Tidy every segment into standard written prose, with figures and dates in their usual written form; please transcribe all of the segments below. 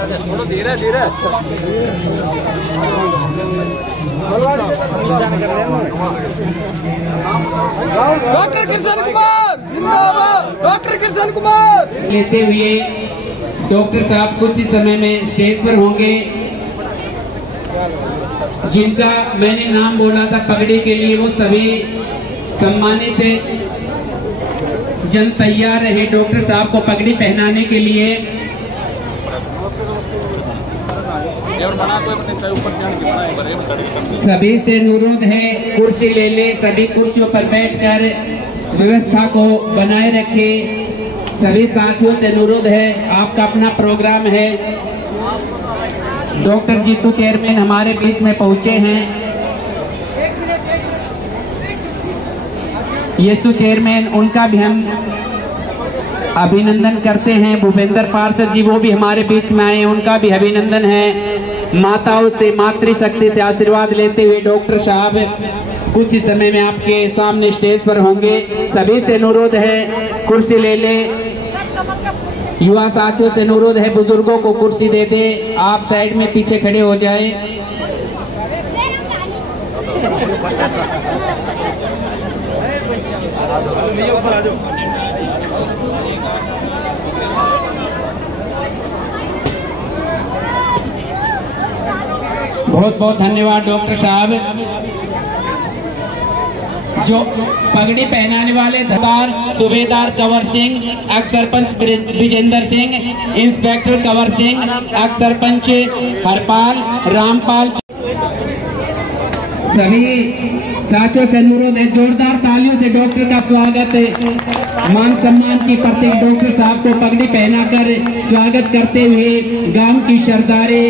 धीरे धीरे डॉक्टर किशन कुमार जिंदाबाद, डॉक्टर किशन कुमार। लेते हुए डॉक्टर साहब कुछ ही समय में स्टेज पर होंगे। जिनका मैंने नाम बोला था पगड़ी के लिए, वो सभी सम्मानित जन तैयार रहे डॉक्टर साहब को पगड़ी पहनाने के लिए। सभी से अनुरोध है कुर्सी ले ले, सभी कुर्सियों पर बैठकर व्यवस्था को बनाए रखे। सभी साथियों से अनुरोध है, आपका अपना प्रोग्राम है। डॉक्टर जीतू चेयरमैन हमारे बीच में पहुंचे हैं। यीशु चेयरमैन, उनका भी हम अभिनंदन करते हैं। भूपेंद्र पार्षद जी वो भी हमारे बीच में आए, उनका भी अभिनंदन है। माताओं से, मातृशक्ति से आशीर्वाद लेते हुए डॉक्टर साहब कुछ ही समय में आपके सामने स्टेज पर होंगे। सभी से अनुरोध है कुर्सी ले ले। युवा साथियों से अनुरोध है बुजुर्गों को कुर्सी दे दे। आप साइड में पीछे खड़े हो जाएं। बहुत बहुत धन्यवाद डॉक्टर साहब। जो पगड़ी पहनाने वाले Sardar Subedar Kanwar Singh, ex sarpanch Vijender Singh, inspector Kanwar Singh, ex sarpanch Harpal Rampal. सभी साथियों से अनुरोध है जोरदार तालियों से डॉक्टर का स्वागत, मान सम्मान की प्रतीक डॉक्टर साहब को पगड़ी पहनाकर स्वागत करते हुए गांव की सरदारें,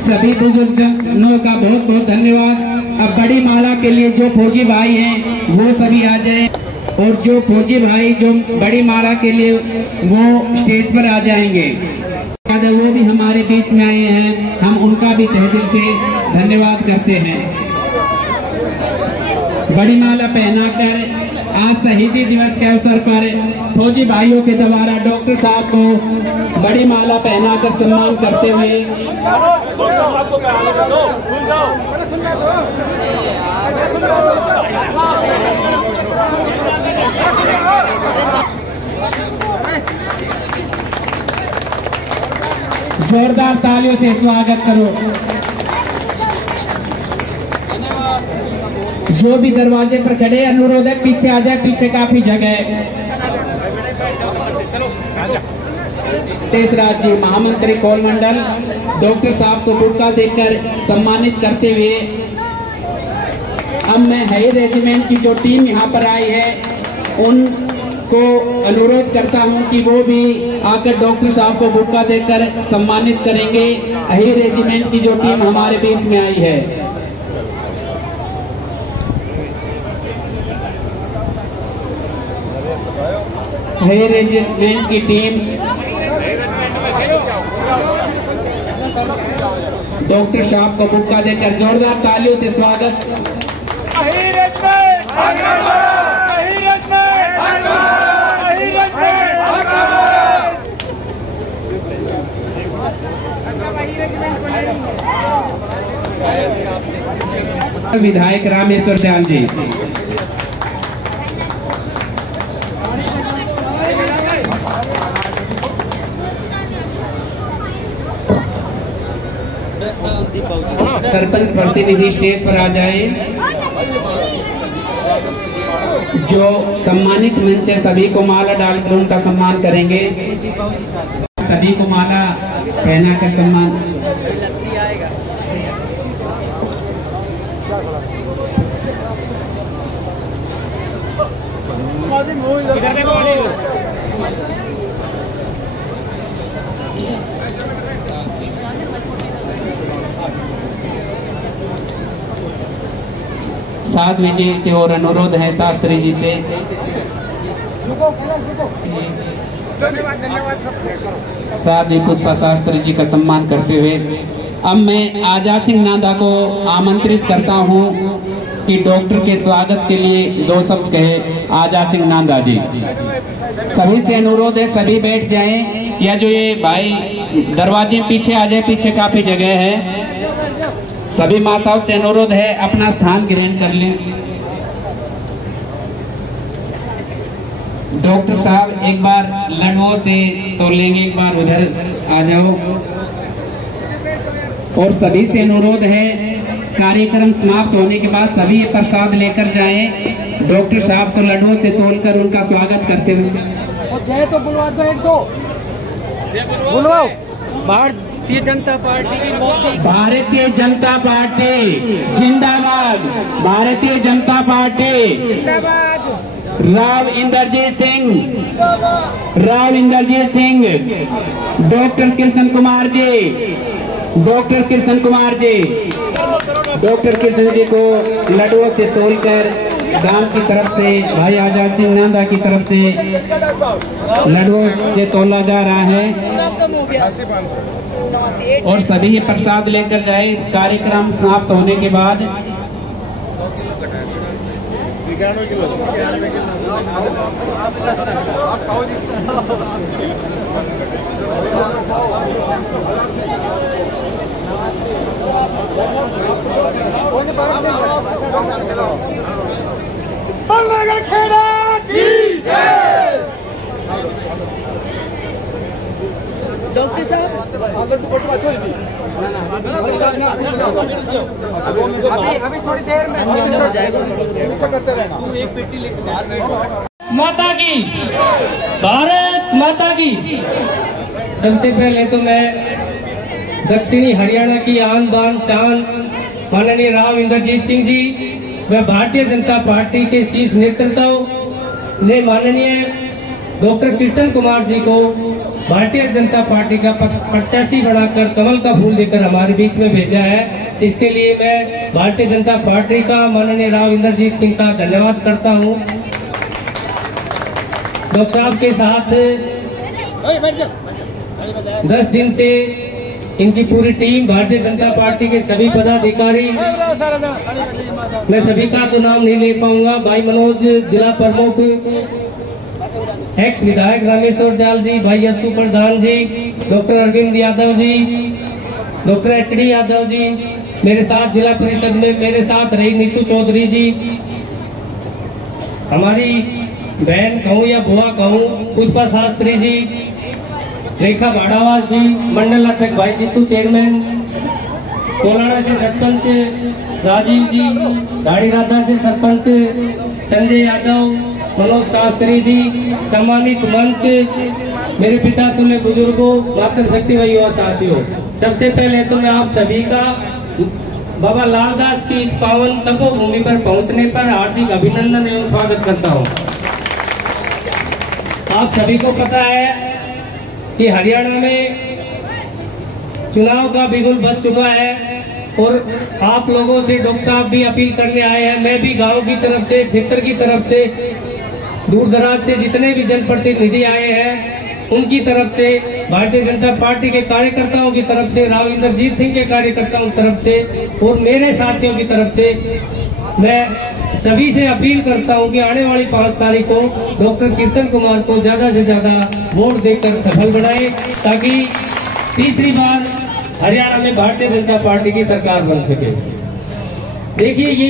सभी बुजुर्गों का बहुत बहुत धन्यवाद। अब बड़ी माला के लिए जो फौजी भाई हैं वो सभी आ जाएं, और जो फौजी भाई जो बड़ी माला के लिए वो स्टेज पर आ जाएंगे, वो भी हमारे बीच में आए हैं। हम उनका भी तहे दिल से धन्यवाद करते हैं। बड़ी माला पहनाकर आज शहीदी दिवस के अवसर पर फौजी भाइयों के द्वारा डॉक्टर साहब को बड़ी माला पहनाकर सम्मान करते हुए जोरदार तालियों से स्वागत करो। जो भी दरवाजे पर खड़े, अनुरोध है पीछे आ जाए, पीछे काफी जगह है। तेजराज जी महामंत्री कोल मंडल डॉक्टर साहब को बुक्का देकर सम्मानित करते हुए, अब मैं हाई रेजिमेंट की जो टीम यहाँ पर आई है उनको अनुरोध करता हूँ कि वो भी आकर डॉक्टर साहब को बुक्का देकर सम्मानित करेंगे। हाई रेजिमेंट की जो टीम हमारे बीच में आई है, हाई रेजिमेंट की टीम डॉक्टर साहब को बुक्का देकर जोरदार तालियों से स्वागत। विधायक रामेश्वर जान जी, सरपंच प्रतिनिधि स्टेज पर आ जाए। जो सम्मानित मंच है सभी को माला डालकर उनका सम्मान करेंगे। सभी को माला पहनाकर सम्मान। साध्वी जी से और अनुरोध है शास्त्री जी से। साध्वी पुष्पा शास्त्री जी का सम्मान करते हुए अब मैं आजाद सिंह नादा को आमंत्रित करता हूं कि डॉक्टर के स्वागत के लिए 2 शब्द कहे आजा सिंह नांदा जी। सभी से अनुरोध है, सभी बैठ जाएं, या जो ये भाई दरवाजे पीछे आ जाए, पीछे काफी जगह है। सभी माताओं से अनुरोध है अपना स्थान ग्रहण कर लें। डॉक्टर साहब एक बार लड़ुओं से तोड़ लेंगे, एक बार उधर आ जाओ। और सभी से अनुरोध है कार्यक्रम समाप्त होने के बाद सभी ये प्रसाद लेकर जाएं। डॉक्टर साहब को लड्डुओं से तोड़कर उनका स्वागत करते हुए। तो बुलवा दो, एक दो बुलवाओ। भारतीय जनता पार्टी की मोदी, भारतीय जनता पार्टी जिंदाबाद, भारतीय जनता पार्टी जिंदाबाद। Rao Inderjit Singh, Rao Inderjit Singh, doctor Krishna Kumar ji, doctor Krishna Kumar ji, doctor Krishna ji को लड्डुओं से तोड़कर गांव की तरफ से भाई आजाद सिंह नांदा की तरफ से लड्डुओं से तोला जा रहा है। और सभी ये प्रसाद लेकर जाए कार्यक्रम समाप्त होने के बाद। डॉक्टर साहब अभी थोड़ी देर में करते रहना। एक पेटी लेकर माता की, भारत माता की। सबसे पहले तो मैं दक्षिणी हरियाणा की आन बान शान माननीय राव इंद्रजीत सिंह जी व भारतीय जनता पार्टी के शीर्ष नेतृत्व ने माननीय डॉक्टर कृष्ण कुमार जी को भारतीय जनता पार्टी का प्रत्याशी बनाकर कमल का फूल देकर हमारे बीच में भेजा है। इसके लिए मैं भारतीय जनता पार्टी का माननीय राव इंद्रजीत सिंह का धन्यवाद करता हूं। डॉक्टर साहब के साथ 10 दिन से इनकी पूरी टीम, भारतीय जनता पार्टी के सभी पदाधिकारी, मैं सभी का तो नाम नहीं ले पाऊंगा। भाई मनोज जिला प्रमुख, एक्स विधायक रामेश्वर दयाल जी, भाई यशु प्रधान जी, doctor Arvind Yadav ji, doctor HD Yadav ji, मेरे साथ जिला परिषद में मेरे साथ रही नीतू चौधरी जी, हमारी बहन कहूँ या बुआ कहूँ पुष्पा शास्त्री जी, रेखा भाड़ावास जी, मंडल अध्यक्ष भाई जीतू चेयरमैन, कोलाना से सरपंच राजीव जी, धाड़ी राधा से सरपंच संजय यादव, मनोज शास्त्री जी, सम्मानित मंच, मेरे पिता तुल्य बुजुर्गों, मातृशक्ति व युवा साथियों, सबसे पहले तो मैं आप सभी का बाबा लालदास की इस पावन तपोभूमि पर पहुंचने पर हार्दिक अभिनंदन एवं स्वागत करता हूं। आप सभी को पता है कि हरियाणा में चुनाव का बिगुल बज चुका है और आप लोगों से डॉक्टर साहब भी अपील करने आए हैं। मैं भी गांव की तरफ से, क्षेत्र की तरफ से, दूर दराज से जितने भी जनप्रतिनिधि आए हैं उनकी तरफ से, भारतीय जनता पार्टी के कार्यकर्ताओं की तरफ से, राव इंद्रजीत सिंह के कार्यकर्ताओं की तरफ से और मेरे साथियों की तरफ से मैं सभी से अपील करता हूं कि आने वाली 5 तारीख को डॉक्टर कृष्ण कुमार को ज्यादा से ज्यादा वोट देकर सफल बनाएं ताकि तीसरी बार हरियाणा में भारतीय जनता पार्टी की सरकार बन सके। देखिए ये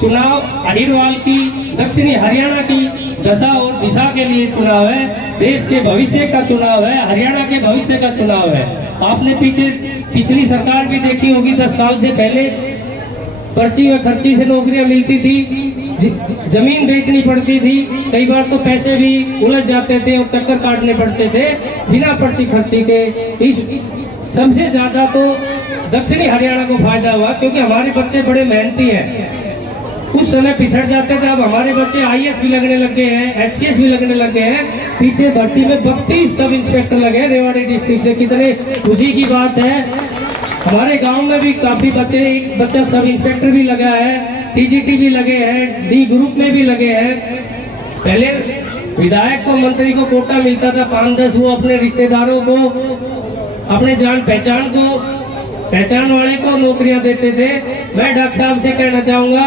चुनाव अहिरवाल की दक्षिणी हरियाणा की दशा और दिशा के लिए चुनाव है, देश के भविष्य का चुनाव है, हरियाणा के भविष्य का चुनाव है। आपने पिछली सरकार भी देखी होगी, 10 साल से पहले पर्ची व खर्ची से नौकरियां मिलती थी, जमीन बेचनी पड़ती थी, कई बार तो पैसे भी उलझ जाते थे और चक्कर काटने पड़ते थे बिना पर्ची खर्ची के। इस सबसे ज्यादा तो दक्षिणी हरियाणा को फायदा हुआ क्योंकि हमारे बच्चे बड़े मेहनती हैं। उस समय पिछड़ जाते थे, अब हमारे बच्चे IAS भी लगने लगे हैं, HCS भी लगने लगे हैं। पीछे भर्ती में 32 सब इंस्पेक्टर लगे रेवाड़ी डिस्ट्रिक्ट से, कितने खुशी की बात है। हमारे गांव में भी काफी बच्चे, एक बच्चा सब इंस्पेक्टर भी लगा है, TGT भी लगे हैं, D ग्रुप में भी लगे हैं। पहले विधायक को, मंत्री को कोटा मिलता था 5-10, वो अपने रिश्तेदारों को, अपने जान पहचान को पहचान वाले को नौकरियां देते थे। मैं डॉक्टर साहब से कहना चाहूंगा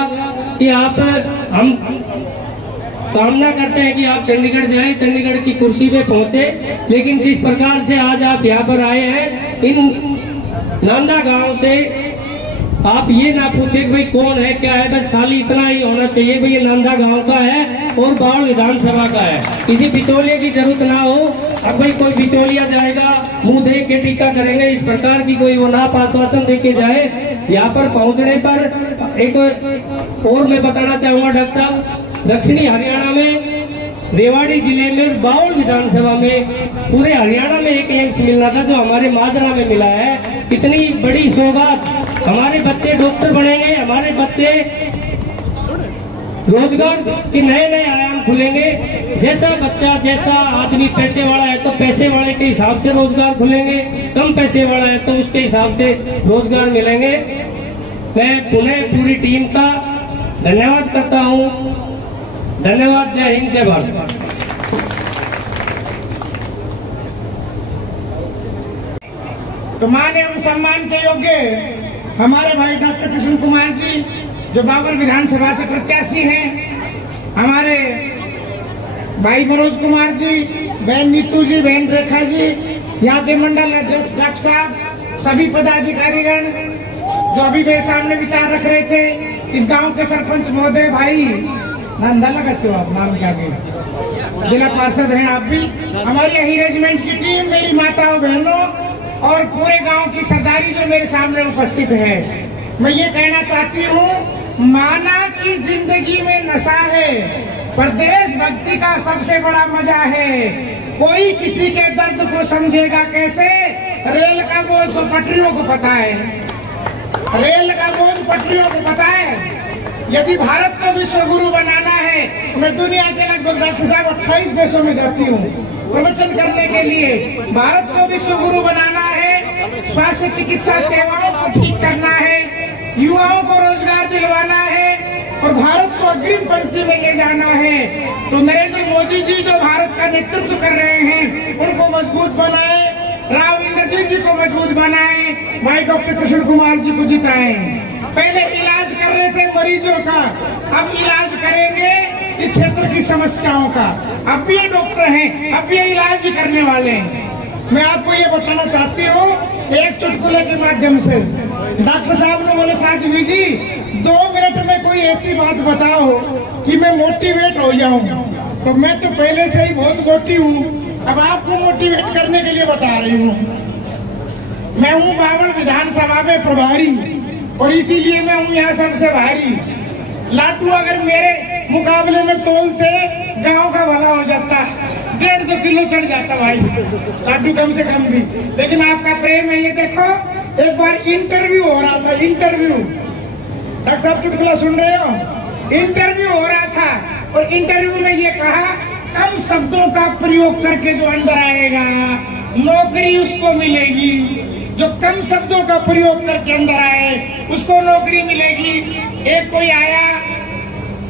कि हम कामना करते हैं कि आप चंडीगढ़ जाएं, चंडीगढ़ की कुर्सी पे पहुंचे, लेकिन जिस प्रकार से आज आप यहाँ पर आए हैं, इन नांदा गांव से आप ये ना पूछे कि भाई कौन है क्या है, बस खाली इतना ही होना चाहिए भाई ये नांदा गांव का है और बावल विधानसभा का है। किसी बिचौलिए की जरूरत ना हो। अब भाई कोई बिचौलिया जाएगा मुंह दे के टीका करेंगे, इस प्रकार की कोई वो नाप आश्वासन दे के जाए। यहाँ पर पहुंचने पर एक और मैं बताना चाहूंगा डॉक्टर साहब, दक्षिणी हरियाणा में रेवाड़ी जिले में बावल विधानसभा में पूरे हरियाणा में एक एम्स मिलना था जो हमारे मादरा में मिला है। कितनी बड़ी सौगात। हमारे बच्चे डॉक्टर बनेंगे, हमारे बच्चे रोजगार के नए नए आयाम खुलेंगे। जैसा बच्चा जैसा आदमी पैसे वाला है तो पैसे वाले के हिसाब से रोजगार खुलेंगे, कम पैसे वाला है तो उसके हिसाब से रोजगार मिलेंगे। मैं पुनः पूरी टीम का धन्यवाद करता हूँ। धन्यवाद। जय हिंद, जय भारत। तो मान एवं सम्मान के योग्य हमारे भाई डॉक्टर कृष्ण कुमार जी जो बावल विधानसभा से प्रत्याशी हैं, हमारे भाई मनोज कुमार जी, बहन नीतू जी, बहन रेखा जी, यहाँ के मंडल अध्यक्ष डॉक्टर साहब, सभी पदाधिकारीगण जो अभी मेरे सामने विचार रख रहे थे, इस गांव के सरपंच महोदय भाई, नंदा लगाते हो आप, नाम क्या गए, जिला पार्षद हैं आप भी, हमारी यही रेजिमेंट की टीम, मेरी माताओं बहनों और पूरे गांव की सरदारी जो मेरे सामने उपस्थित है। मैं ये कहना चाहती हूँ, माना कि जिंदगी में नशा है, पर देशभक्ति का सबसे बड़ा मजा है। कोई किसी के दर्द को समझेगा कैसे, रेल का बोझ तो पटरियों को पता है, रेल का बोझ पटरियों को पता है। यदि भारत को विश्व गुरु बनाना है, मैं दुनिया के लगभग डॉक्टर साहब 28 देशों में जाती हूँ प्रवचन करने के लिए। भारत को विश्व गुरु बनाना है, स्वास्थ्य चिकित्सा सेवाओं को ठीक करना है, युवाओं को रोजगार दिलवाना है और भारत को अग्रिम पंक्ति में ले जाना है। तो नरेंद्र मोदी जी जो भारत का नेतृत्व कर रहे हैं, उनको मजबूत बनाए, राव इंद्रजीत जी को मजबूत बनाए, भाई डॉक्टर कृष्ण कुमार जी को जिताए। पहले इलाज कर रहे थे मरीजों का, अब इलाज करेंगे इस क्षेत्र की समस्याओं का। अब भी ये डॉक्टर हैं, अब भी ये इलाज ही करने वाले हैं। मैं आपको ये बताना चाहती हूँ एक चुटकुले के माध्यम से। डॉक्टर साहब ने बोले साध्वी जी 2 मिनट में कोई ऐसी बात बताओ कि मैं मोटिवेट हो जाऊं। तो मैं तो पहले से ही बहुत मोटी हूँ, अब आपको मोटिवेट करने के लिए बता रही हूँ। मैं हूँ बावल विधानसभा में प्रभारी और इसीलिए मैं हूँ यहाँ सबसे भारी। लाडू अगर मेरे मुकाबले में तोलते गांव का भला हो जाता, 150 किलो चढ़ जाता भाई, लाडू कम से कम भी। लेकिन आपका प्रेम है। ये देखो, एक बार इंटरव्यू हो रहा था, इंटरव्यू, डॉक्टर साहब चुटकुला सुन रहे हो, इंटरव्यू हो रहा था और इंटरव्यू में ये कहा कम शब्दों का प्रयोग करके जो अंदर आएगा नौकरी उसको मिलेगी, जो कम शब्दों का प्रयोग करके अंदर आए उसको नौकरी मिलेगी। एक कोई आया,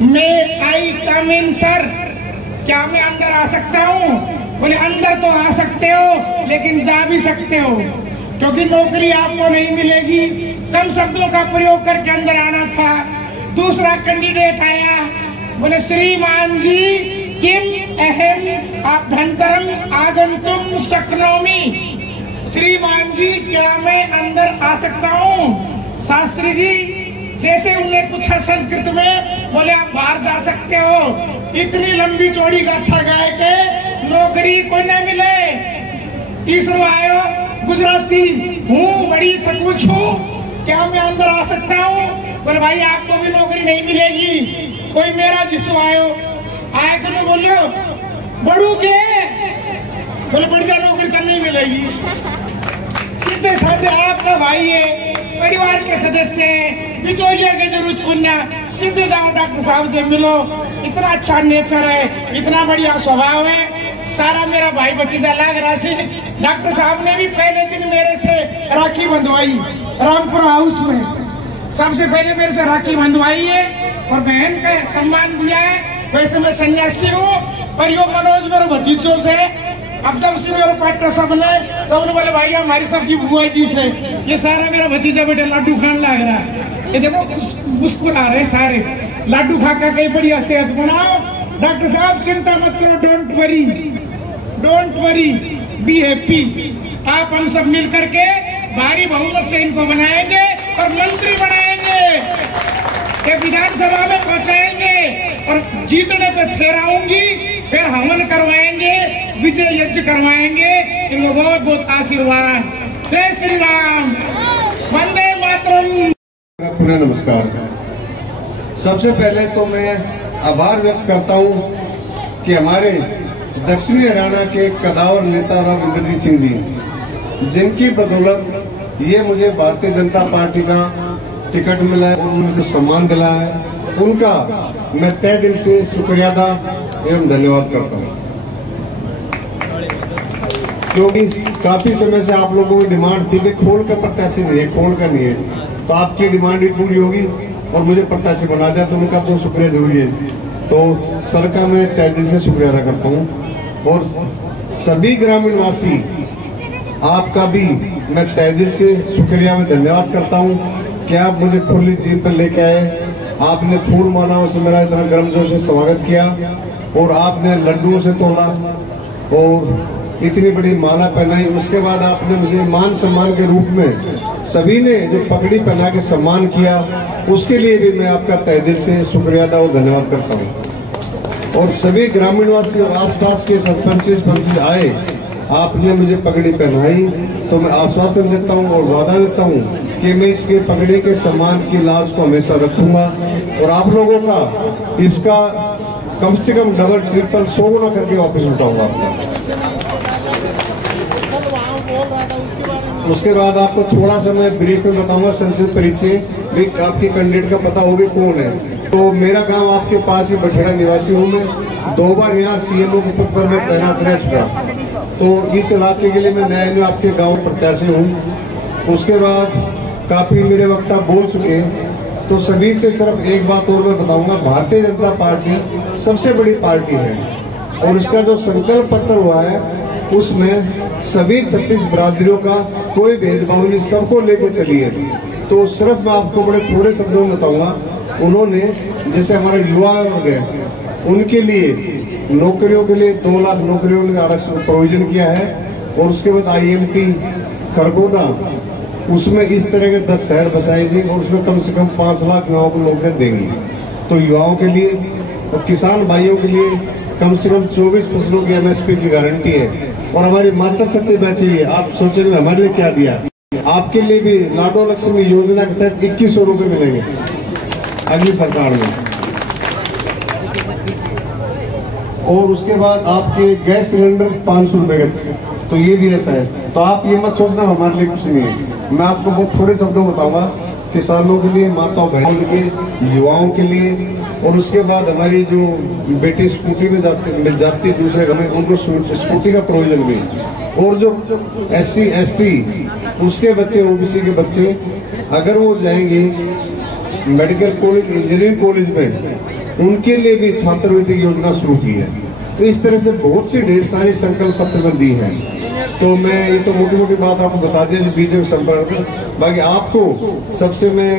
मैं आई कम इन सर, क्या मैं अंदर आ सकता हूँ? बोले अंदर तो आ सकते हो लेकिन जा भी सकते हो, क्योंकि नौकरी आपको नहीं मिलेगी। कम शब्दों का प्रयोग करके अंदर आना था। दूसरा कैंडिडेट आया, बोले श्रीमान जी किम अहम अभ्यंतरम आगंतुम शक्नोमी, श्रीमान जी क्या मैं अंदर आ सकता हूँ? शास्त्री जी जैसे उन्हें पूछा संस्कृत में, बोले आप बाहर जा सकते हो। इतनी लंबी चौड़ी गाथा गाय के नौकरी कोई न मिले। तीसरा आयो गुजराती, हूँ बड़ी संकुच हूँ, क्या मैं अंदर आ सकता हूँ? बोले भाई आपको भी नौकरी नहीं मिलेगी। कोई मेरा जिसो आयो, आया तो मैं बोलो बड़ू के, बोले बढ़ जा नौकरी तो नहीं मिलेगी। सीधे साधे आपका भाई है, परिवार के सदस्य हैं, बिचौलिया की जरूरत को ना, सीधे जाओ डॉक्टर साहब से मिलो। इतना अच्छा नेचर है, इतना बढ़िया स्वभाव है, सारा मेरा भाई भतीजा लाग राशि। डॉक्टर साहब ने भी पहले दिन मेरे से राखी बंधवाई रामपुर हाउस में, सबसे पहले मेरे से राखी बंधवाई है और बहन का सम्मान दिया है। वैसे मैं सन्यासी हूँ पर यो मनोज मेरे भतीजों से अब जब से मेरे पार्टनर सब बने, सबने बोले भाई हमारी सबकी बुआ जी से ये सारा मेरा भतीजा बेटे लड्डू खाने लग रहा है। ये देखो मुस्कुरा रहे सारे, लड्डू खा खा के बढ़िया सेहत बनाओ। डॉक्टर साहब चिंता मत करो, डोंट वरी, बी हैप्पी। आप हम सब मिल करके भारी बहुमत से इनको बनाएंगे और मंत्री बनाएंगे, विधानसभा में पहुंचाएंगे और जीतने पे फहराऊंगी, फिर हवन करवाएंगे, विजय यज्ञ करवाएंगे। इनको बहुत बहुत आशीर्वाद। जय श्री राम, वंदे मातरम। पुनः नमस्कार। सबसे पहले तो मैं आभार व्यक्त करता हूं कि हमारे दक्षिणी हरियाणा के कदावर नेता राव इंद्रजीत सिंह जी, जिनकी बदौलत ये मुझे भारतीय जनता पार्टी का टिकट मिला है और मुझे सम्मान दिला है, उनका मैं तहे दिल से शुक्रिया अदा एवं धन्यवाद करता हूं। क्योंकि काफी समय से आप लोगों की डिमांड थी कि खोल कर प्रत्याशी नहीं है, खोल कर नहीं है, तो आपकी डिमांड भी पूरी होगी और मुझे प्रत्याशी बना दिया, तो उनका तो शुक्रिया जरूरी है। तो सर का मैं तहे दिल से शुक्रिया अदा करता हूं और सभी ग्रामीण वासी आपका भी मैं तहे दिल से शुक्रिया में धन्यवाद करता हूं कि आप मुझे खुली जीप पर लेके आए। आपने फूल मालाओं से मेरा इतना गर्मजोशी से स्वागत किया और आपने लड्डुओं से तोला और इतनी बड़ी माला पहनाई। उसके बाद आपने मुझे मान सम्मान के रूप में सभी ने जो पगड़ी पहना के सम्मान किया, उसके लिए भी मैं आपका तहे दिल से शुक्रिया अदा और धन्यवाद करता हूं। और सभी ग्रामीणवासी और आसपास के सरपंच आए, आपने मुझे पगड़ी पहनाई, तो मैं आश्वासन देता हूं और वादा देता हूं कि मैं इसके पगड़ी के सम्मान की लाज को हमेशा रखूंगा और आप लोगों का इसका कम से कम डबल ट्रिपल 100 गुना करके वापस उठाऊंगा। उसके बाद आपको थोड़ा सा मैं ब्रीफ में बताऊंगा संसद परिचय, आपके कैंडिडेट का पता हो भी कौन है। तो मेरा गांव आपके पास ही बठेड़ा निवासी हूं मैं, 2 बार यहाँ सीएमओ के पद पर मैं तैनात रह चुका, तो इस इलाके के लिए मैं नया आपके गांव प्रत्याशी हूं। उसके बाद काफी मेरे वक्ता बोल चुके हैं, तो सभी से सिर्फ एक बात और मैं बताऊंगा, भारतीय जनता पार्टी सबसे बड़ी पार्टी है और इसका जो संकल्प पत्र हुआ है उसमें सभी 36 बिरादरियों का कोई भेदभाव नहीं, सबको लेके चलिए। तो सिर्फ मैं आपको बड़े थोड़े शब्दों में बताऊंगा, उन्होंने जैसे हमारे युवा वर्ग है उनके लिए नौकरियों के लिए 2 लाख नौकरियों का आरक्षण प्रोविजन किया है और उसके बाद IMT खरगोदा, उसमें इस तरह के 10 शहर बसाएंगे और उसमें कम से कम 5 लाख युवाओं को नौकरियां देंगी। तो युवाओं के लिए और किसान भाइयों के लिए कम से कम 24 फसलों की MSP की गारंटी है और हमारी माता शक्ति बैठी है। आप सोचेंगे हमारे लिए क्या दिया, आपके लिए भी लाडो लक्ष्मी योजना के तहत 2100 रुपए मिलेंगे अगली सरकार में। और उसके बाद आपके गैस सिलेंडर 500 रुपए का, तो ये भी ऐसा है। तो आप ये मत सोचना हमारे लिए कुछ नहीं है, मैं आपको बहुत थोड़े शब्दों बताऊंगा, किसानों के लिए, माताओं बहनों के लिए, युवाओं के लिए। और उसके बाद हमारी जो बेटी स्कूटी में जाती दूसरे घर में, उनको स्कूटी का प्रोविजन भी। और जो SC ST उसके बच्चे, OBC के बच्चे अगर वो जाएंगे मेडिकल कॉलेज, इंजीनियरिंग कॉलेज में, उनके लिए भी छात्रवृत्ति योजना शुरू की है। तो इस तरह से बहुत सी ढेर सारी संकल्प पत्र में दी है। तो मैं ये तो मोटी मोटी बात आपको बता दिया जो बीच में संपर्क, बाकी आपको सबसे मैं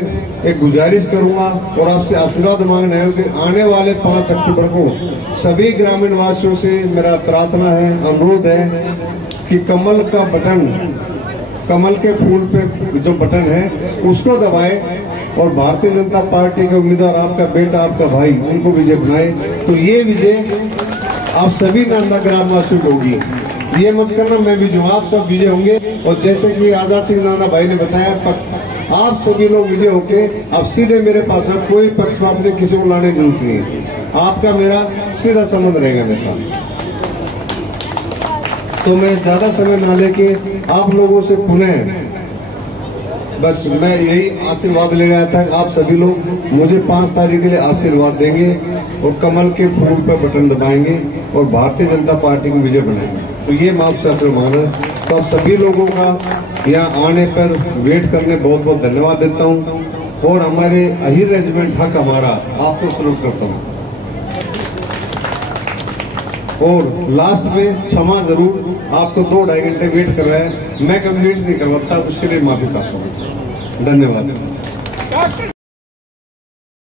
एक गुजारिश करूंगा और आपसे आशीर्वाद मांगना है कि आने वाले 5 अक्टूबर को सभी ग्रामीण वासियों से मेरा प्रार्थना है, अनुरोध है कि कमल का बटन, कमल के फूल पे जो बटन है उसको दबाएं और भारतीय जनता पार्टी के उम्मीदवार आपका बेटा, आपका भाई, उनको विजय बनाए। तो ये विजय आप सभी नांदा ग्रामवासियों को होगी। ये मत करना मैं विजय हूँ, आप सब विजय होंगे। और जैसे कि आजाद सिंह नाना भाई ने बताया, आप सभी लोग विजय होके आप सीधे मेरे पास है, कोई पक्षपात नहीं, किसी को लाने की जरूरत नहीं है, आपका मेरा सीधा संबंध रहेगा मेरे साथ। तो मैं ज्यादा समय ना लेके आप लोगों से पुनः बस मैं यही आशीर्वाद ले रहा था, आप सभी लोग मुझे 5 तारीख के लिए आशीर्वाद देंगे और कमल के फूल पर बटन दबाएंगे और भारतीय जनता पार्टी को विजय बनाएंगे। तो ये मैं आपसे आशीर्वाद है। तो आप सभी लोगों का यहाँ आने पर वेट करने बहुत बहुत धन्यवाद देता हूँ और हमारे अहिर रेजिमेंट हक हमारा, आपको सलूट करता हूँ। और लास्ट में क्षमा जरूर, आपको 2-2.5 घंटे वेट कर रहा है, मैं कभी वेट नहीं करवाता, उसके लिए माफी चाहता हूँ। धन्यवाद।